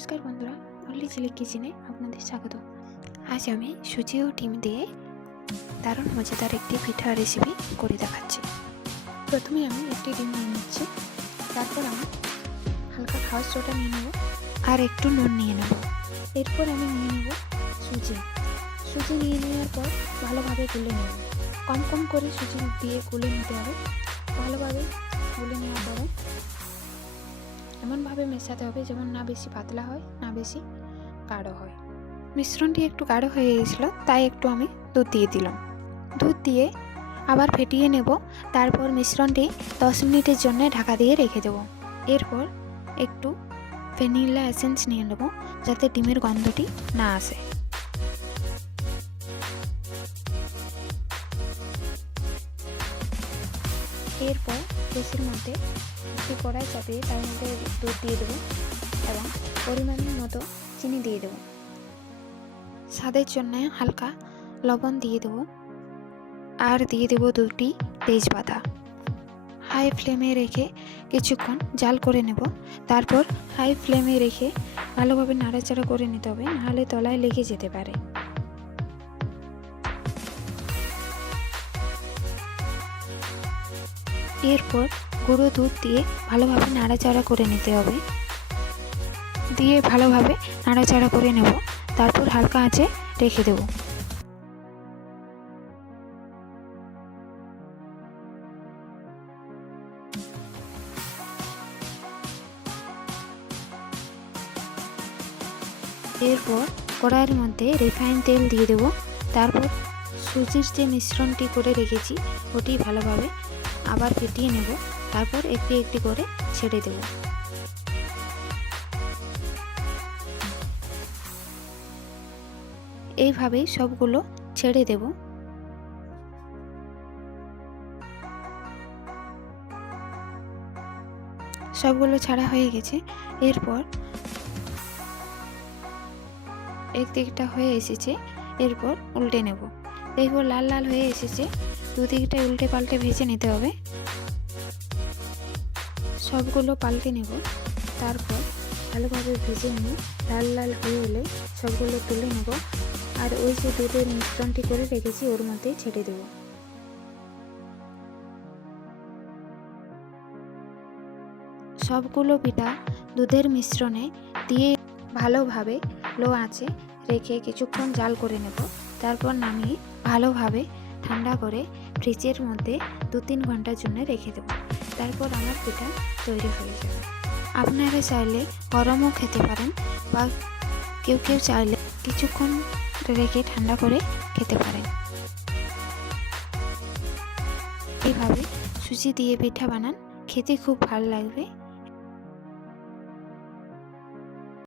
নমস্কার বন্ধুরা, অনলি ঝিলিক কিচেনে আপনাদের স্বাগত। আজ আমি সুজি ও ডিম দিয়ে দারুণ মজাদার একটি পিঠা রেসিপি করে দেখাচ্ছি। প্রথমে আমি একটি ডিম নিয়ে নিচ্ছি, তারপর আমি হালকা খাওয়ার সোডা নিয়ে নেব আর একটু নুন নিয়ে নেব। এরপর আমি নিয়ে নেব সুজি নিয়ে নেওয়ার পর ভালোভাবে গুলে নেব। কম কম করে সুজি দিয়ে গুলে নিতে হবে। ভালোভাবে গুলে নেওয়ার পরে এমনভাবে মেশাতে হবে যেমন না বেশি পাতলা হয় না বেশি গাঢ় হয়। মিশ্রণটি একটু গাঢ় হয়ে গেছিলো, তাই একটু আমি দুধ দিয়ে দিলাম। দুধ দিয়ে আবার ফেটিয়ে নেব। তারপর মিশ্রণটি 10 মিনিটের জন্য ঢাকা দিয়ে রেখে দেব। এরপর একটু ভ্যানিলা এসেন্স নিয়ে নেব যাতে ডিমের গন্ধটি না আসে। এরপর গ্যাসের মধ্যে একটি কড়াই চাপিয়ে তার মধ্যে দুধ দিয়ে দেবো এবং পরিমাণ মতো চিনি দিয়ে দেবো। স্বাদের জন্য হালকা লবণ দিয়ে দেবো আর দিয়ে দেবো 2টি তেজপাতা। হাই ফ্লেমে রেখে কিছুক্ষণ জাল করে নেব। তারপর হাই ফ্লেমে রেখে ভালোভাবে নাড়াচাড়া করে নিতে হবে, নাহলে তলায় লেগে যেতে পারে। এরপর গুঁড়ো দুধ দিয়ে ভালোভাবে নাড়াচাড়া করে নিতে হবে। দিয়ে ভালোভাবে নাড়াচাড়া করে নেব। তারপর হালকা আঁচে রেখে দেব। এরপর কড়াইয়ের মধ্যে রিফাইন তেল দিয়ে দেব। তারপর সুজির যে মিশ্রণটি করে রেখেছি ওটি ভালোভাবে আবার ফেটিয়ে নেব। তারপর একটি একটি করে ছেড়ে দেব। এইভাবেই সবগুলো ছেড়ে দেব। সবগুলো ছাড়া হয়ে গেছে। এরপর একদিকটা হয়ে এসেছে, এরপর উল্টে নেব। এরপর লাল লাল হয়ে এসেছে, দুদিকটা উল্টে পাল্টে ভেজে নিতে হবে। সবগুলো পাল্টে নেব। তারপর ভালোভাবে ভেজে নিয়ে লাল লাল হয়ে এলে সবগুলো তুলে নেব আর ওই যে দুধের মিশ্রণটি করে রেখেছি ওর মধ্যে ছেড়ে দেব। সবগুলো পিঠা দুধের মিশ্রণে দিয়ে ভালোভাবে লো আঁচে রেখে কিছুক্ষণ জাল করে নেব। তারপর নামিয়ে ভালোভাবে ঠান্ডা করে ফ্রিজের মধ্যে 2-3 ঘন্টার জন্য রেখে দেব। তারপর আমার পিঠা তৈরি হয়ে যাবে। আপনারা চাইলে গরমও খেতে পারেন বা কেউ কেউ চাইলে কিছুক্ষণ রেখে ঠান্ডা করে খেতে পারেন। এইভাবে সুজি দিয়ে পিঠা বানান, খেতে খুব ভালো লাগবে।